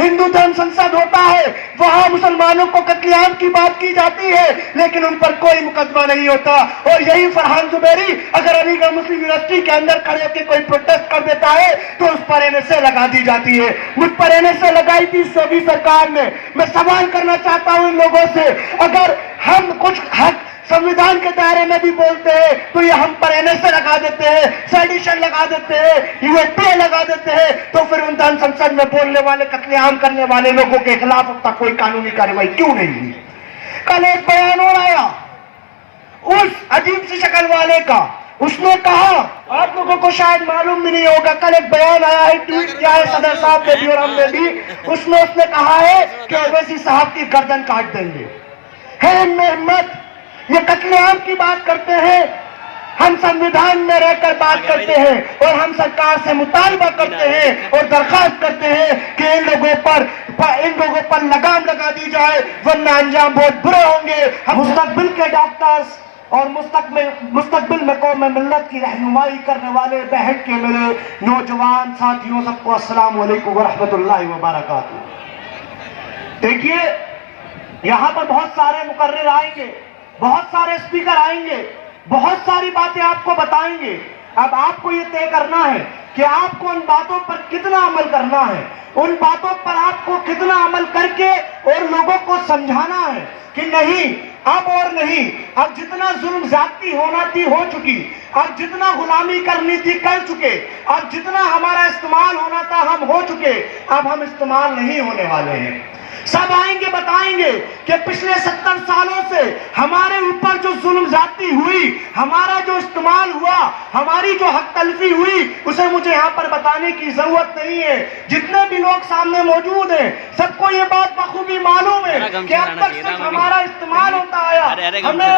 हिंदू धर्म संसद होता है, वहां मुसलमानों को कत्लेआम की बात की जाती है, लेकिन उन पर कोई मुकदमा नहीं होता। और यही फरहान जुबैरी अगर अलीगढ़ मुस्लिम यूनिवर्सिटी के अंदर खड़े होकर कोई प्रोटेस्ट कर देता है तो उस पर एनएसए लगा दी जाती है। मुझ पर एनएसए लगाई थी योगी सरकार ने। मैं सवाल करना चाहता हूं इन लोगों से, अगर हम कुछ हक संविधान के दायरे में भी बोलते हैं तो ये हम पर एनएसए लगा देते हैं, सेडिशन लगा देते हैं, यूएपीए लगा देते हैं, तो फिर उन धन संसद में बोलने वाले, कत्लेआम करने वाले लोगों के खिलाफ अब तक कोई कानूनी कार्रवाई क्यों नहीं हुई? कल एक बयान और आया उस अजीब सी शक्ल वाले का, उसने कहा, आप लोगों को शायद मालूम भी नहीं होगा, कल एक बयान आया है, ट्वीट किया है सदर साहब ने भी और हमने भी, उसने कहा है कि ओवैसी साहब की गर्दन काट देंगे। है मोहम्मद, ये कत्लेआम की बात करते हैं, हम संविधान में रहकर बात करते हैं और हम सरकार से मुतालबा करते हैं और दरखास्त करते हैं कि इन लोगों पर लगाम लगा दी जाए, वरना अंजाम बहुत बुरे होंगे। मुस्तकबिल के डॉक्टर्स और मुस्तकबिल में कौम मिल्लत की रहनुमाई करने वाले बहट के मेरे नौजवान साथियों, सबको अस्सलाम वालेकुम व रहमतुल्लाहि व बरकातहू। देखिए, यहां पर बहुत सारे मुकर्रिर आएंगे, बहुत सारे स्पीकर आएंगे, बहुत सारी बातें आपको बताएंगे। अब आपको ये तय करना है कि आपको उन बातों पर कितना अमल करना है, उन बातों पर आपको कितना अमल करके और लोगों को समझाना है कि नहीं, अब और नहीं, अब जितना जुल्म ज्यादती होना थी हो चुकी, अब जितना गुलामी करनी थी कर चुके, अब जितना हमारा इस्तेमाल होना था हम हो चुके, अब हम इस्तेमाल नहीं होने वाले हैं। सब आएंगे, बताएंगे कि पिछले 70 सालों से हमारे ऊपर जो जुल्म ज्यादती हुई, हमारा जो इस्तेमाल हुआ, हमारी जो हक तलफी हुई, उसे मुझे यहाँ पर बताने की जरूरत नहीं है। जितने भी लोग सामने मौजूद हैं, सबको ये बात बखूबी मालूम है कि अब तक सिर्फ हमारा इस्तेमाल होता आया। हमने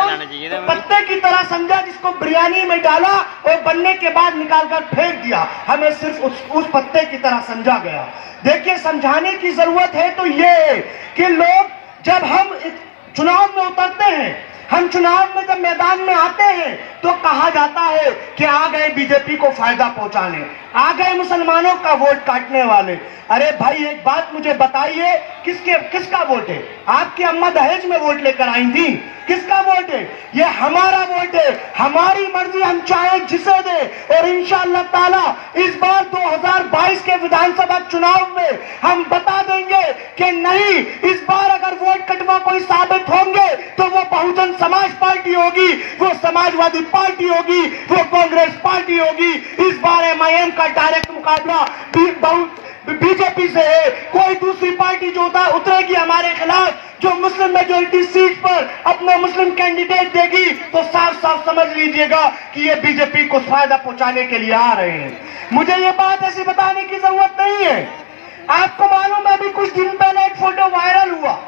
उस पत्ते की तरह समझा जिसको बिरयानी में डाला और बनने के बाद निकाल कर फेंक दिया, हमें सिर्फ उस पत्ते की तरह समझा गया। देखिए, समझाने की जरूरत है तो ये है कि लोग, जब हम चुनाव में उतरते हैं, हम चुनाव में जब मैदान में आते हैं तो कहा जाता है कि आ गए बीजेपी को फायदा पहुंचाने, आ गए मुसलमानों का वोट काटने वाले। अरे भाई, एक बात मुझे बताइए, किसका वोट है? आपकी अम्मा दहेज में वोट लेकर आई थी, किसका वोट है? ये हमारा वोट है, हमारी मर्जी, हम चाहे जिसे दे। और इंशाअल्लाह ताला इस बार 2022 के विधानसभा चुनाव में हम बता देंगे कि नहीं, इस बार अगर वोट कटवा कोई साबित होंगे तो वो बहुजन समाज पार्टी होगी, वो समाजवादी पार्टी होगी, वो कांग्रेस पार्टी होगी। इस बार एमआईएम का डायरेक्ट मुकाबला बीजेपी से है। कोई दूसरी पार्टी जो उतरेगी हमारे खिलाफ, जो मुस्लिम मेजोरिटी सीट पर अपना मुस्लिम कैंडिडेट देगी, तो साफ साफ समझ लीजिएगा कि ये बीजेपी को फायदा पहुंचाने के लिए आ रहे हैं। मुझे ये बात ऐसी बताने की जरूरत नहीं है। आपको मालूम है, अभी कुछ दिन पहले एक फोटो वायरल हुआ,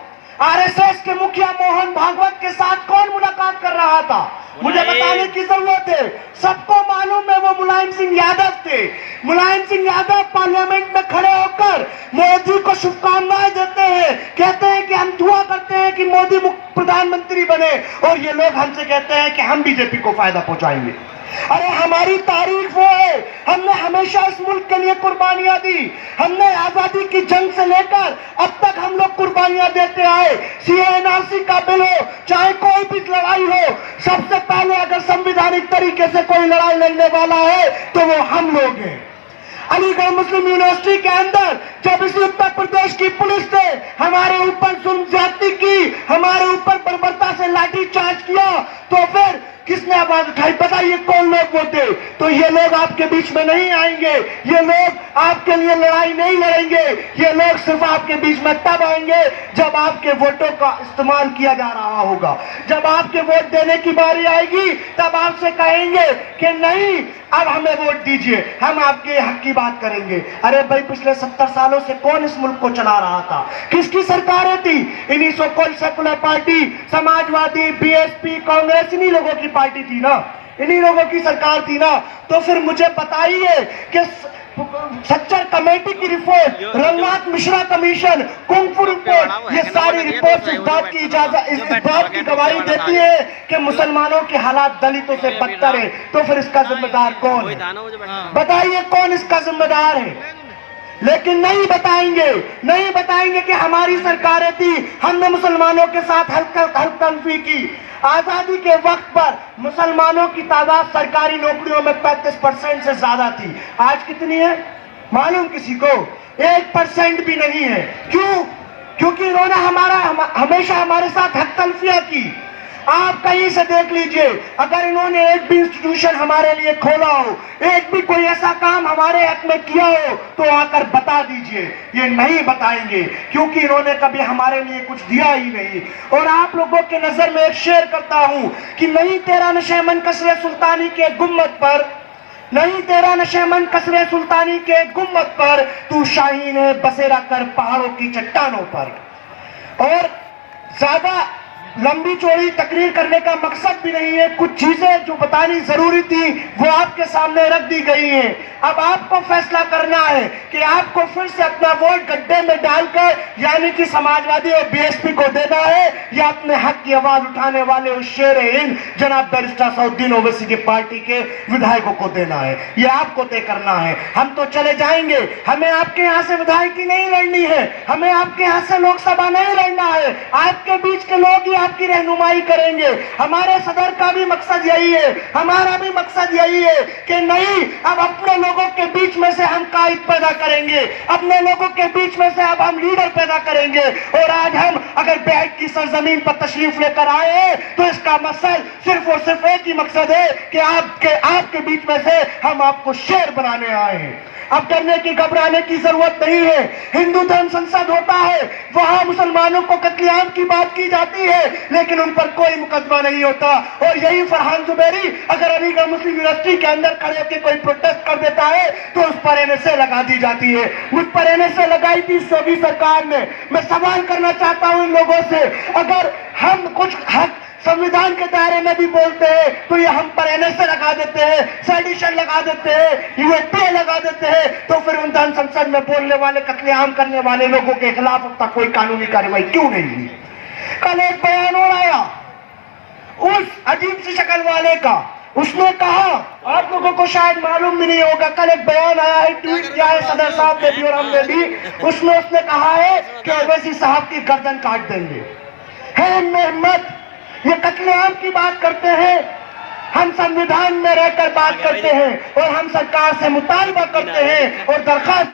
आरएसएस के मुखिया मोहन भागवत के साथ कौन मुलाकात कर रहा था? मुझे बताने की जरूरत है, सबको मालूम है, वो मुलायम सिंह यादव थे। मुलायम सिंह यादव पार्लियामेंट में खड़े होकर मोदी को शुभकामनाएं देते हैं, कहते हैं कि हम दुआ करते हैं कि मोदी प्रधानमंत्री बने, और ये लोग हमसे कहते हैं कि हम बीजेपी को फायदा पहुंचाएंगे। अरे हमारी तारीख वो है, हमने हमेशा इस मुल्क के लिए कुर्बानियां दी, हमने आजादी की जंग से लेकर अब तक हम लोग कुर्बानियां देते आए। सीएनआरसी का बिल हो, चाहे कोई भी लड़ाई हो, सबसे पहले अगर संवैधानिक तरीके से कोई लड़ाई लड़ने वाला है तो वो हम लोग हैं। अलीगढ़ मुस्लिम यूनिवर्सिटी के अंदर जब इसी उत्तर प्रदेश की पुलिस ने हमारे ऊपर जुल्म ज्यादती की, हमारे ऊपर बर्बरता से लाठी चार्ज किया, तो फिर किसने आवाज उठाई? बताइए कौन लोग वो थे? तो ये लोग आपके बीच में नहीं आएंगे, ये लोग आपके लिए लड़ाई नहीं लड़ेंगे, ये लोग सिर्फ आपके बीच में तब आएंगे जब आपके वोटों का इस्तेमाल किया जा रहा होगा। जब आपके वोट देने की बारी आएगी तब आपसे कहेंगे कि नहीं, अब हमें वोट दीजिए, हम आपके हक की बात करेंगे। अरे भाई, पिछले 70 सालों से कौन इस मुल्क को चला रहा था? किसकी सरकारें थी? इन्हीं सो कोई secular party, Samajwadi, BSP, Congress, इन्हीं लोगों की पार्टी थी ना, इन्हीं लोगों की सरकार थी ना। तो फिर मुझे बताइए कि सच्चर कमेटी की report, Ranganath Mishra commission, kung fu report, ये सारी रिपोर्ट इस बात की गवाही देती है कि मुसलमानों के हालात दलितों से बदतर है। तो फिर इसका जिम्मेदार कौन है? बताइए कौन इसका जिम्मेदार है? लेकिन नहीं बताएंगे कि हमारी सरकारें थी, हमने मुसलमानों के साथ हल्फ की। आजादी के वक्त पर मुसलमानों की तादाद सरकारी नौकरियों में 35% से ज्यादा थी। आज कितनी है मालूम किसी को? 1% भी नहीं है। क्यों? क्योंकि इन्होंने हमेशा हमारे साथ हक तलफिया की। आप कहीं से देख लीजिए, अगर इन्होंने एक भी इंस्टीट्यूशन हमारे लिए खोला हो, एक भी कोई ऐसा काम हमारे हक में किया हो, तो आकर बता दीजिए। ये नहीं बताएंगे क्योंकि इन्होंने कभी हमारे लिए कुछ दिया ही नहीं। और आप लोगों के नजर में एक शेर करता हूं कि नहीं तेरा नशेमन कसरे सुल्तानी के गुम्मत पर, नहीं तेरा नशेमन कसरे सुल्तानी के गुम्मत पर, तू शाहीन है बसेरा कर पहाड़ों की चट्टानों पर। और ज्यादा लंबी चौड़ी तकरीर करने का मकसद भी नहीं है। कुछ चीजें जो बतानी जरूरी थी वो आपके सामने रख दी गई हैं। अब आपको फैसला करना है कि आपको फिर से अपना वोट गड्ढे में डालकर यानी कि समाजवादी और बीएसपी को देना है, या अपने हक की आवाज उठाने वाले उस शेर हिंद जनाब बैरिस्टर सऊद्दीन ओवैसी की पार्टी के विधायकों को देना है। ये आपको तय करना है। हम तो चले जाएंगे, हमें आपके यहाँ से विधायकी नहीं लड़नी है, हमें आपके यहाँ से लोकसभा नहीं लड़ना है। आपके बीच के लोग ही आपकी रहनुमाई करेंगे। हमारे सदर का भी मकसद यही है, हमारा भी मकसद यही है कि नहीं, अब अपने लोगों के बीच में से हम कायद पैदा करेंगे, अपने लोगों के बीच में से अब हम लीडर पैदा करेंगे। और आज हम अगर बैठ की सरजमीन पर तशरीफ लेकर आए तो इसका मकसद सिर्फ और सिर्फ एक ही मकसद है कि आपके बीच में से हम आपको शेर बनाने आए हैं। अब डरने की घबराने की जरूरत नहीं है। हिंदू धर्म संसद होता है, वहां मुसलमानों को कत्लेआम की बात की जाती है, लेकिन उन पर कोई मुकदमा नहीं होता। और यही फरहान जुबैरी अगर अलीगढ़ मुस्लिम यूनिवर्सिटी के अंदर खड़े होकर कोई प्रोटेस्ट कर देता है तो उस पर एनएसए लगा दी जाती है। मुझ पर एनएसए लगाई थी योगी सरकार ने। मैं सवाल करना चाहता हूं इन लोगों से, अगर हम कुछ हक संविधान के दायरे में भी बोलते हैं तो ये हम पर एनएसए लगा देते हैं, सेडिशन लगा देते हैं, यूएपीए लगा देते हैं, तो फिर उन धन संसद में बोलने वाले, कत्लेआम करने वाले लोगों के खिलाफ अब तक कोई कानूनी कार्रवाई क्यों नहीं हुई? कल एक बयान और आया उस अजीब सी शक्ल वाले का, उसने कहा, आप लोगों को शायद मालूम भी नहीं होगा, कल एक बयान आया है, ट्वीट किया है सदर साहब ने भी और हमने भी, उसने कहा है कि ओवैसी साहब की गर्दन काट देंगे। है मोहम्मद, ये कत्लेआम की बात करते हैं, हम संविधान में रहकर बात करते हैं और हम सरकार से मुतालबा करते हैं और दरखास्त